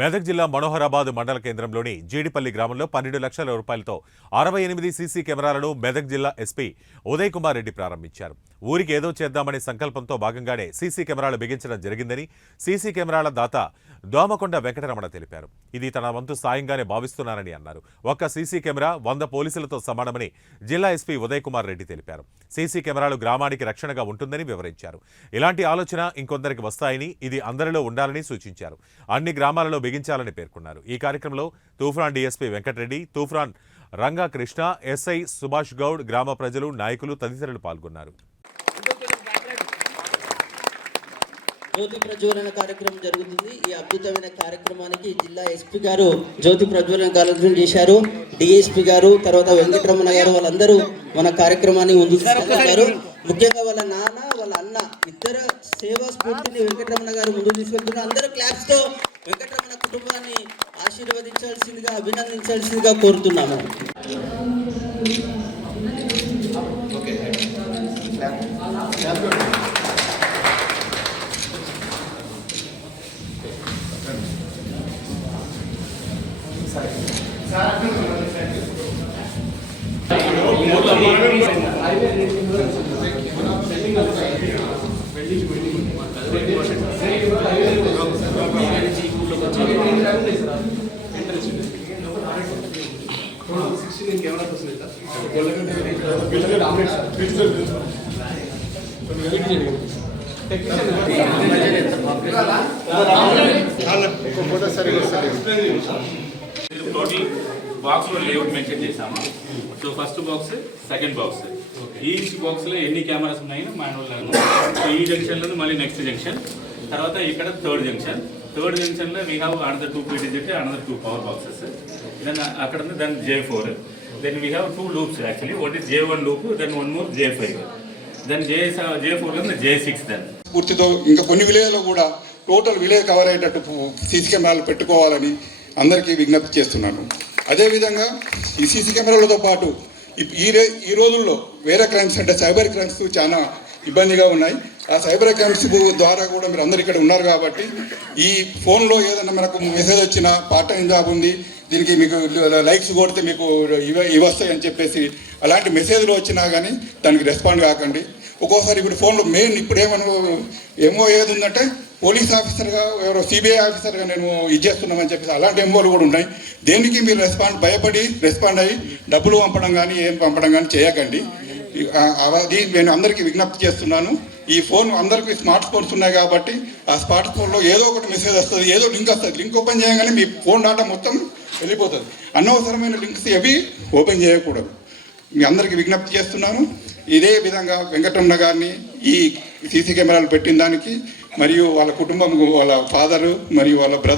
మెదక్ జిల్లా మనోహరాబాద్ మండల కేంద్రంలోని జీడిపల్లి గ్రామంలో 12 లక్షల రూపాయలతో 68 సీసీ కెమెరాలను మెదక్ జిల్లా ఎస్పీ ఉదయ్ కుమార్ రెడ్డి ప్రారంభించారు. ఊరికి ఏదో చేద్దామనే సంకల్పంతో భాగంగానే సీసీ కెమెరాలు బిగించడం జరిగిందని సీసీ కెమెరాల దాత దోమకొండ వెంకటరమణ తెలిపారు. ఇది తన వంతు సాయంగానే భావిస్తున్నారని అన్నారు. ఒక్క సీసీ కెమెరా 100 పోలీసులతో సమానమని జిల్లా ఎస్పీ ఉదయ్ కుమార్ రెడ్డి తెలిపారు. సీసీ కెమెరాలు గ్రామానికి రక్షణగా ఉంటుందని వివరించారు. ఇలాంటి ఆలోచన ఇంకొందరికి వస్తాయని, ఇది అందరిలో ఉండాలని సూచించారు. అన్ని గ్రామాలలో బిగించాలని పేర్కొన్నారు. ఈ కార్యక్రమంలో తూఫ్రాన్ డీఎస్పీ వెంకటరెడ్డి, తూఫ్రాన్ రంగా కృష్ణ, ఎస్ఐ సుభాష్ గౌడ్, గ్రామ ప్రజలు, నాయకులు తదితరులు పాల్గొన్నారు. జ్యోతి ప్రజ్వలన కార్యక్రమం జరుగుతుంది. ఈ అద్భుతమైన కార్యక్రమానికి జిల్లా ఎస్పీ గారు జ్యోతి ప్రజ్వలన కార్యక్రమం చేశారు. డిఎస్పీ గారు, తర్వాత వెంకటరమణ గారు, వాళ్ళందరూ మన కార్యక్రమాన్ని ముందుకు తీసుకెళ్తున్నారు. ముఖ్యంగా వాళ్ళ నాన్న, వాళ్ళ అన్న ఇద్దరు సేవా స్ఫూర్తిని వెంకటరమణ గారు ముందుకు తీసుకెళ్తున్నారు. అందరూ క్లాప్స్ తో వెంకటరమణ కుటుంబాన్ని ఆశీర్వదించాల్సిందిగా, అభినందించాల్సిందిగా కోరుతున్నాము. టోటల్ బాక్స్ లో లేఅవుట్ మెన్షన్ చేసాము. So first box, second box, each box లో ఎన్ని కెమెరాస్ ఉన్నాయో మాన్యువల్. ఈ జంక్షన్ లో మళ్ళీ నెక్స్ట్ జంక్షన్, తర్వాత ఇక్కడ థర్డ్ జంక్షన్ లో we have another 2 PTZ, another 2 power boxes. Then అక్కడ ఉంది then J4, then we have 2 loops actually. ఒకటి J1 loop, then 1 more J5, then J4 లో J6. దెన్ పూర్తితో ఇంకా కొన్ని విలేజ్లో కూడా టోటల్ విలేజ్ కవర్ అయ్యేటట్టు సీసీ కెమెరాలు పెట్టుకోవాలని అందరికీ విజ్ఞప్తి చేస్తున్నాను. అదేవిధంగా ఈ సీసీ కెమెరాలతో పాటు ఈ రోజుల్లో వేరే క్రైమ్స్ అంటే సైబర్ క్రైమ్స్ చాలా ఇబ్బందిగా ఉన్నాయి. ఆ సైబర్ క్రైమ్స్ ద్వారా కూడా మీరు అందరు ఇక్కడ ఉన్నారు కాబట్టి ఈ ఫోన్లో ఏదైనా మనకు మెసేజ్ వచ్చినా, పార్ట్ టైం జాబ్ ఉంది, దీనికి మీకు లైక్స్ కొడితే మీకు ఇవి వస్తాయి అని చెప్పేసి అలాంటి మెసేజ్లు వచ్చినా కానీ దానికి రెస్పాండ్ కాకండి. ఒక్కోసారి ఇప్పుడు ఫోన్లో మెయిన్ ఇప్పుడు ఏమో ఏది ఉందంటే పోలీస్ ఆఫీసర్గా, ఎవరో సిబిఐ ఆఫీసర్గా నేను ఇది చేస్తున్నామని చెప్పేసి అలాంటి ఎంఓలు కూడా ఉన్నాయి. దేనికి మీరు భయపడి రెస్పాండ్ అయ్యి డబ్బులు పంపడం కానీ ఏం పంపడం కానీ చేయకండి. అది నేను అందరికీ విజ్ఞప్తి చేస్తున్నాను. ఈ ఫోన్ అందరికీ స్మార్ట్ ఫోన్స్ ఉన్నాయి కాబట్టి ఆ స్మార్ట్ ఫోన్లో ఏదో ఒకటి మెసేజ్ వస్తుంది, ఏదో లింక్ వస్తుంది. లింక్ ఓపెన్ చేయగానే మీ ఫోన్ డేటా మొత్తం వెళ్ళిపోతుంది. అనవసరమైన లింక్స్ అవి ఓపెన్ చేయకూడదు. మీ అందరికీ విజ్ఞప్తి చేస్తున్నాను. ఇదే విధంగా వెంకటరమణ గారిని ఈ సీసీ కెమెరాలు పెట్టిన దానికి, మరియు వాళ్ళ కుటుంబం, వాళ్ళ ఫాదరు మరియు వాళ్ళ బ్రదర్